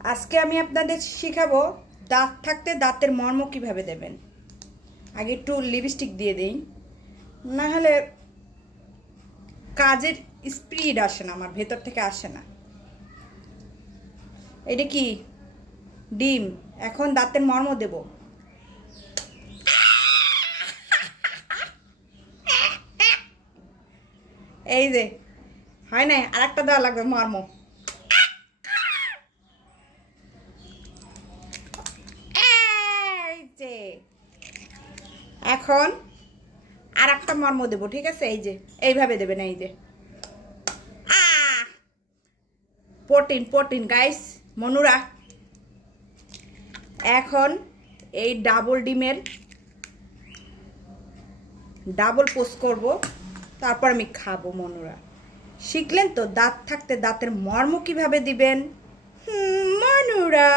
আজকে আমি আপনাদের শিখাবো দাঁত থাকতে দাঁতের মর্ম কিভাবে দেবেন। আগে একটু লিপস্টিক দিয়ে দিই, না হলে কাজের স্পিড আসে না, আমার ভেতর থেকে আসে না। এটা কি ডিম, এখন দাঁতের মর্ম দেব। এই যে হয় নাই, আর একটা দেওয়া লাগবে মর্ম। এই যে এখন আর একটা মর্ম দেবো, ঠিক আছে? এই যে এইভাবে দেবেন, এই যে প্রোটিন প্রোটিন গাইস মনুরা। এখন এই ডাবল ডিমের ডাবল পোস্ট করব, তারপর আমি খাবো মনুরা। শিখলেন তো দাঁত থাকতে দাঁতের মর্ম কিভাবে দিবেন মনুরা।